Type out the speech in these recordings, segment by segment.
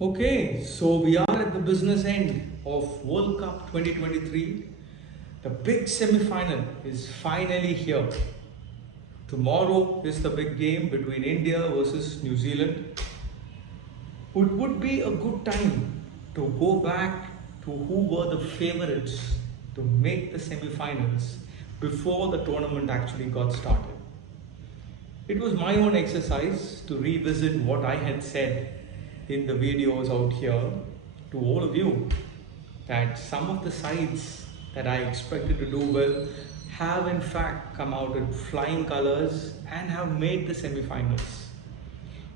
Okay, so we are at the business end of World Cup 2023. The big semi-final is finally here. Tomorrow is the big game between India versus New Zealand. It would be a good time to go back to who were the favorites to make the semi-finals before the tournament actually got started. It was my own exercise to revisit what I had said in the videos out here to all of you, that some of the sides that I expected to do well have in fact come out with flying colors and have made the semi-finals.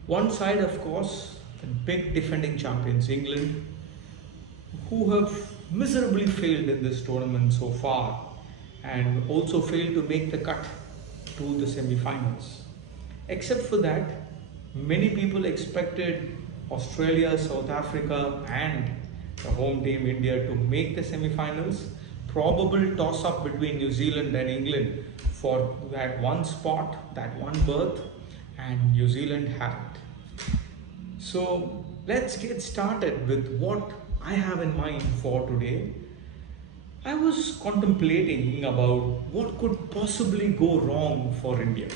One side, of course, the big defending champions England, who have miserably failed in this tournament so far and also failed to make the cut to the semi-finals. Except for that, many people expected Australia, South Africa and the home team India to make the semi-finals. Probable toss-up between New Zealand and England for that one spot, that one berth, and New Zealand had it. So let's get started with what I have in mind for today. I was contemplating about what could possibly go wrong for India.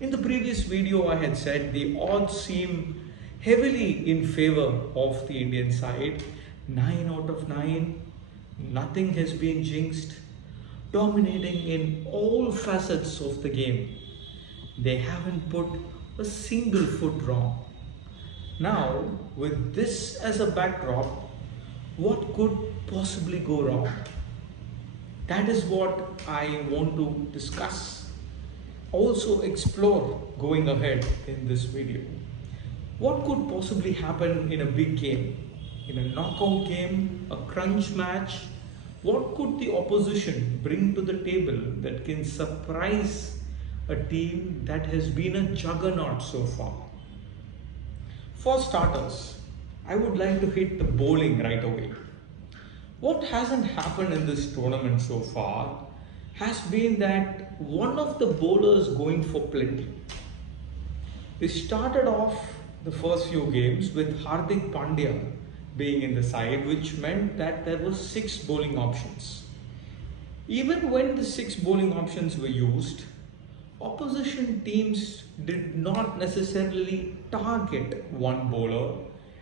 In the previous video I had said the odds seem heavily in favor of the Indian side. 9 out of 9, nothing has been jinxed, dominating in all facets of the game. They haven't put a single foot wrong. Now, with this as a backdrop, what could possibly go wrong? That is what I want to discuss, also explore going ahead in this video. What could possibly happen in a big game? In a knockout game, a crunch match? What could the opposition bring to the table that can surprise a team that has been a juggernaut so far? For starters, I would like to hit the bowling right away. What hasn't happened in this tournament so far has been that one of the bowlers going for plenty. They started off the first few games with Hardik Pandya being in the side, which meant that there were 6 bowling options. Even when the 6 bowling options were used, opposition teams did not necessarily target one bowler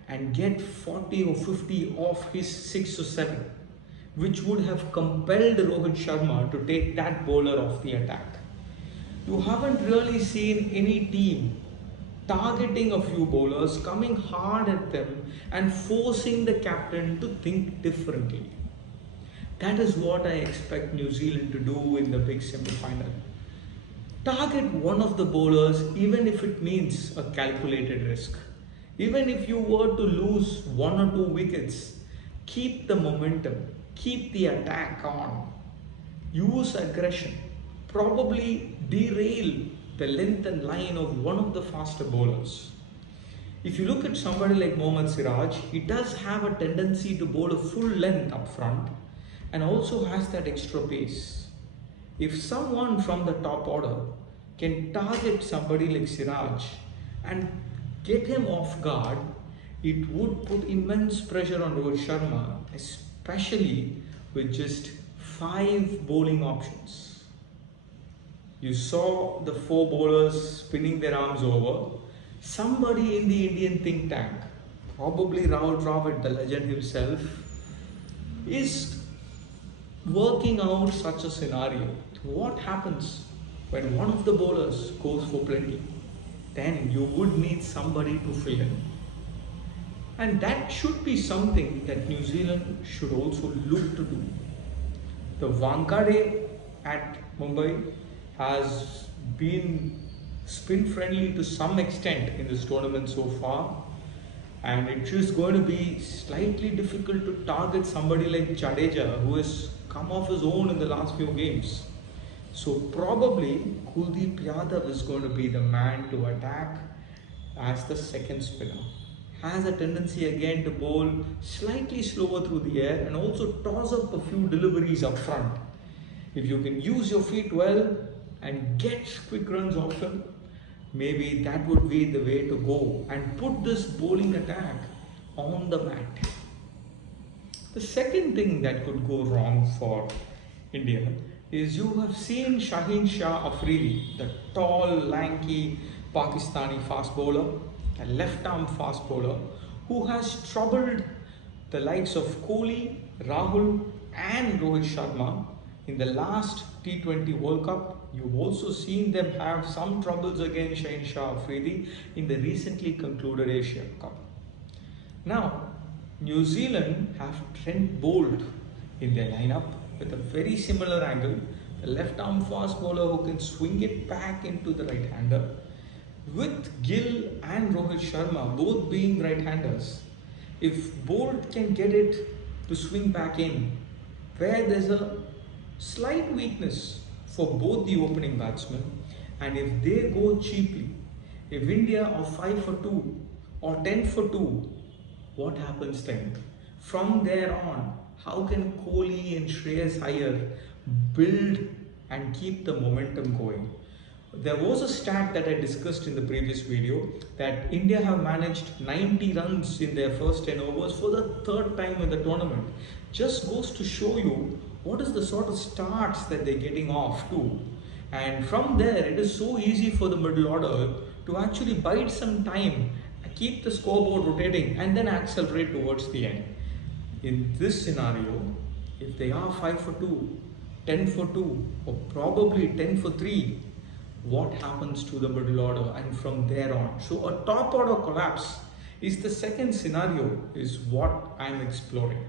and get 40 or 50 off his 6 or 7, which would have compelled Rohit Sharma to take that bowler off the attack. You haven't really seen any team targeting a few bowlers, coming hard at them and forcing the captain to think differently. That is what I expect New Zealand to do in the big semi-final. Target one of the bowlers even if it means a calculated risk. Even if you were to lose 1 or 2 wickets, keep the momentum, keep the attack on, use aggression, probably derail the length and line of one of the faster bowlers. If you look at somebody like Mohammad Siraj, he does have a tendency to bowl a full length up front and also has that extra pace. If someone from the top order can target somebody like Siraj and get him off guard, it would put immense pressure on Rohit Sharma, especially with just 5 bowling options. You saw the 4 bowlers spinning their arms over. Somebody in the Indian think tank, probably Rahul Dravid, the legend himself, is working out such a scenario. What happens when one of the bowlers goes for plenty? Then you would need somebody to fill in. And that should be something that New Zealand should also look to do. The Wankhede at Mumbai has been spin friendly to some extent in this tournament so far, and it's just going to be slightly difficult to target somebody like Jadeja, who has come off his own in the last few games. So probably Kuldeep Yadav is going to be the man to attack as the second spinner. Has a tendency again to bowl slightly slower through the air and also toss up a few deliveries up front. If you can use your feet well and get quick runs off him, maybe that would be the way to go and put this bowling attack on the mat. The second thing that could go wrong for India is you have seen Shaheen Shah Afridi, the tall, lanky Pakistani fast bowler, a left-arm fast bowler who has troubled the likes of Kohli, Rahul and Rohit Sharma in the last T20 World Cup. You've also seen them have some troubles against Shaheen Shah Afridi in the recently concluded Asia Cup. Now, New Zealand have Trent Bolt in their lineup with a very similar angle. The left arm fast bowler who can swing it back into the right hander. With Gill and Rohit Sharma both being right handers, if Bolt can get it to swing back in, where there's a slight weakness for both the opening batsmen, and if they go cheaply, if India are 5 for 2 or 10 for 2, what happens then? From there on, how can Kohli and Shreyas Iyer build and keep the momentum going? There was a stat that I discussed in the previous video that India have managed 90 runs in their first 10 overs for the third time in the tournament. Just goes to show you what is the sort of starts that they're getting off to. And from there, it is so easy for the middle order to actually bide some time, keep the scoreboard rotating and then accelerate towards the end. In this scenario, if they are 5 for 2, 10 for 2 or probably 10 for 3, what happens to the middle order and from there on? So a top order collapse is the second scenario, is what I'm exploring.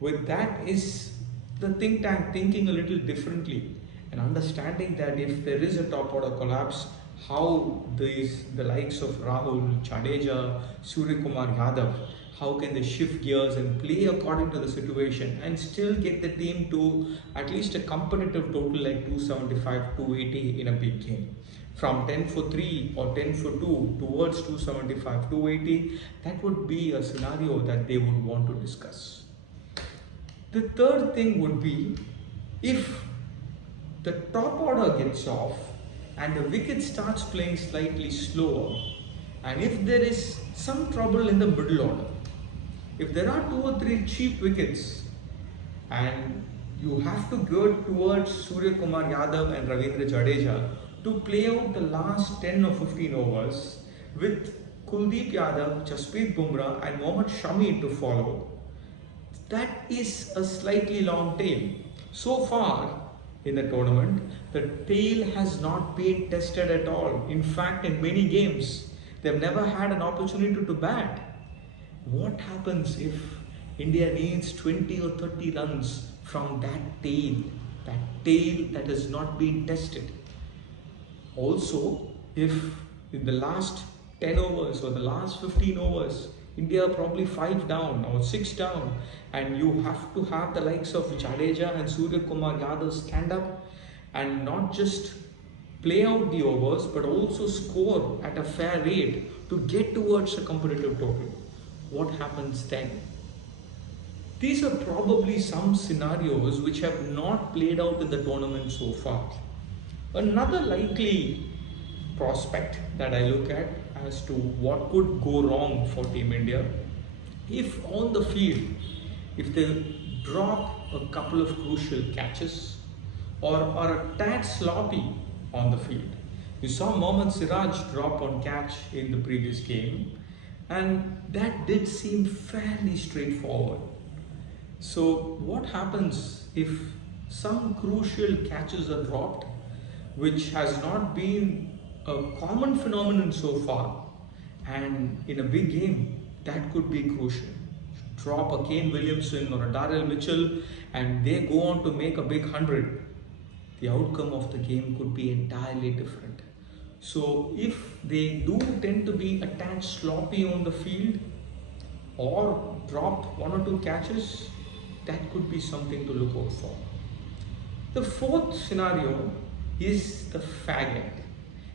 With that is the think tank thinking a little differently and understanding that if there is a top order collapse, how the likes of Rahul, Jadeja, Suryakumar Yadav, how can they shift gears and play according to the situation and still get the team to at least a competitive total like 275, 280 in a big game. From 10 for 3 or 10 for 2 towards 275, 280, that would be a scenario that they would want to discuss. The third thing would be if the top order gets off and the wicket starts playing slightly slower, and if there is some trouble in the middle order, if there are 2 or 3 cheap wickets and you have to go towards Suryakumar Yadav and Ravindra Jadeja to play out the last 10 or 15 overs with Kuldeep Yadav, Jasprit Bumrah and Mohammad Shami to follow, that is a slightly long tail. So far in the tournament, the tail has not been tested at all. In fact, in many games, they've never had an opportunity to bat. What happens if India needs 20 or 30 runs from that tail that has not been tested? Also, if in the last 10 overs or the last 15 overs, India are probably 5 down or 6 down, and you have to have the likes of Jadeja and Suryakumar Yadav stand up and not just play out the overs but also score at a fair rate to get towards a competitive total. What happens then? These are probably some scenarios which have not played out in the tournament so far. Another likely prospect that I look at as to what could go wrong for Team India, if on the field, if they drop a couple of crucial catches or are a tad sloppy on the field. You saw Mohammad Siraj drop on catch in the previous game, and that did seem fairly straightforward. So what happens if some crucial catches are dropped, which has not been a common phenomenon so far, and in a big game that could be crucial? Drop a Kane Williamson or a Darrell Mitchell and they go on to make a big 100. The outcome of the game could be entirely different. So if they do tend to be a tad sloppy on the field or drop 1 or 2 catches, that could be something to look out for. The fourth scenario is the fag end.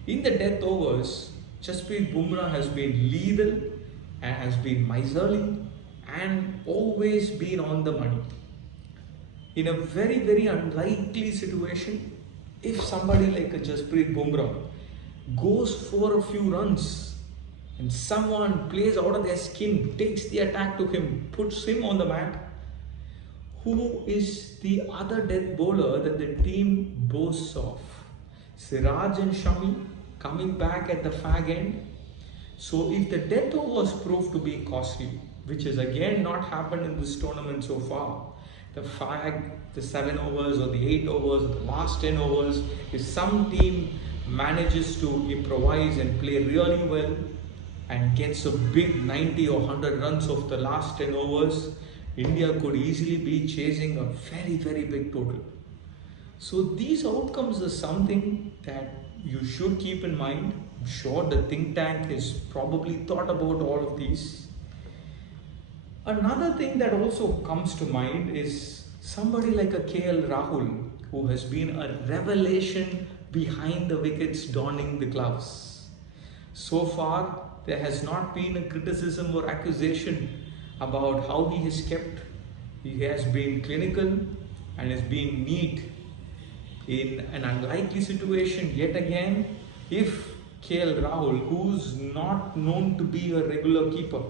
In the death overs, Jasprit Bumrah has been lethal and has been miserly and always been on the money. In a very, very unlikely situation, if somebody like a Jasprit Bumrah goes for a few runs and someone plays out of their skin, takes the attack to him, puts him on the mat, who is the other death bowler that the team boasts of? Siraj and Shami coming back at the fag end. So if the death overs prove to be costly, which has again not happened in this tournament so far, the fag, the 7 overs or the 8 overs or the last 10 overs, if some team manages to improvise and play really well and gets a big 90 or 100 runs of the last 10 overs, India could easily be chasing a very big total. So these outcomes are something that you should keep in mind. I'm sure the think tank has probably thought about all of these. Another thing that also comes to mind is somebody like a KL Rahul, who has been a revelation behind the wickets donning the gloves. So far, there has not been a criticism or accusation about how he is kept. He has been clinical and has been neat. In an unlikely situation, yet again, if KL Rahul, who's not known to be a regular keeper,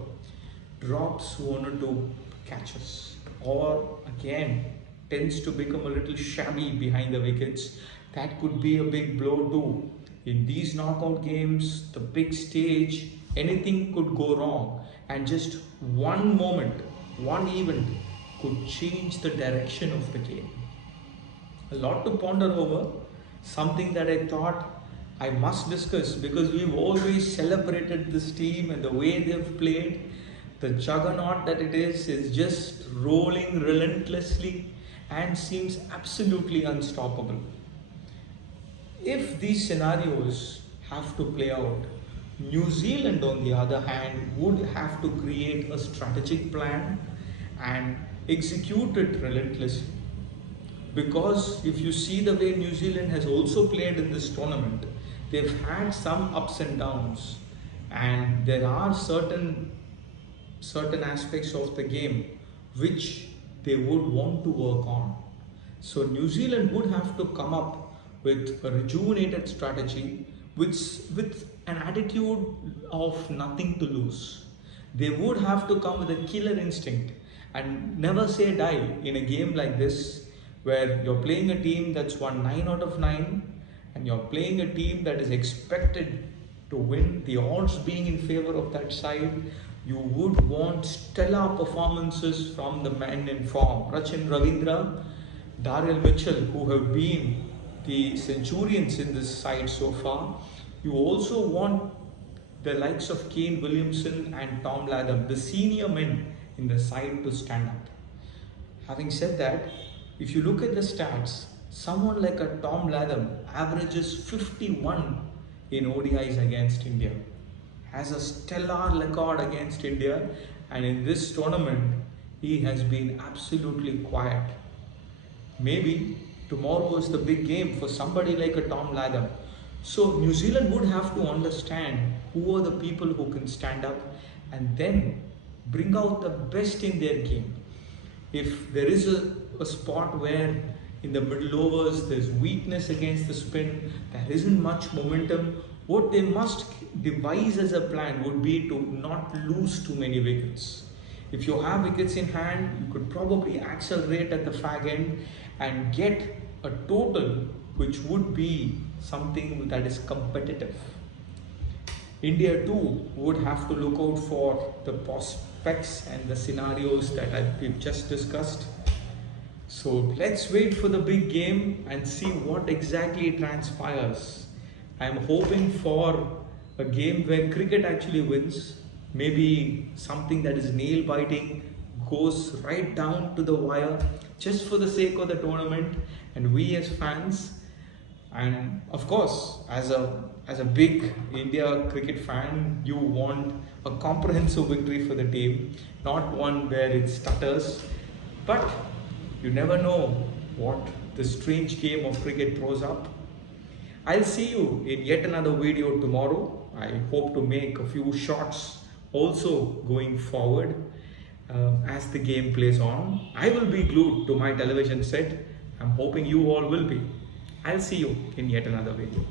drops 1 or 2 catches, or again tends to become a little shabby behind the wickets, that could be a big blow too. In these knockout games, the big stage, anything could go wrong, and just one moment, one event could change the direction of the game. A lot to ponder over, something that I thought I must discuss because we've always celebrated this team and the way they've played. The juggernaut that it is just rolling relentlessly and seems absolutely unstoppable. If these scenarios have to play out, New Zealand on the other hand would have to create a strategic plan and execute it relentlessly. Because if you see the way New Zealand has also played in this tournament, they've had some ups and downs, and there are certain aspects of the game which they would want to work on. So New Zealand would have to come up with a rejuvenated strategy with an attitude of nothing to lose. They would have to come with a killer instinct and never say die in a game like this, where you're playing a team that's won 9 out of 9 and you're playing a team that is expected to win, the odds being in favor of that side. You would want stellar performances from the men in form. Rachin Ravindra, Daryl Mitchell, who have been the centurions in this side so far. You also want the likes of Kane Williamson and Tom Latham, the senior men in the side, to stand up. Having said that, if you look at the stats, someone like a Tom Latham averages 51 in ODIs against India, has a stellar record against India, and in this tournament he has been absolutely quiet. Maybe tomorrow is the big game for somebody like a Tom Latham. So New Zealand would have to understand who are the people who can stand up and then bring out the best in their game. If there is a spot where in the middle overs there's weakness against the spin, there isn't much momentum, what they must devise as a plan would be to not lose too many wickets. If you have wickets in hand, you could probably accelerate at the fag end and get a total which would be something that is competitive. India too would have to look out for the prospects and the scenarios that we've just discussed. So let's wait for the big game and see what exactly transpires. I'm hoping for a game where cricket actually wins, maybe something that is nail biting, goes right down to the wire just for the sake of the tournament, and we as fans, and of course as a big India cricket fan, you want a comprehensive victory for the team, not one where it stutters. But you never know what the strange game of cricket throws up. I'll see you in yet another video tomorrow. I hope to make a few shots also going forward as the game plays on. I will be glued to my television set. I'm hoping you all will be. I'll see you in yet another video.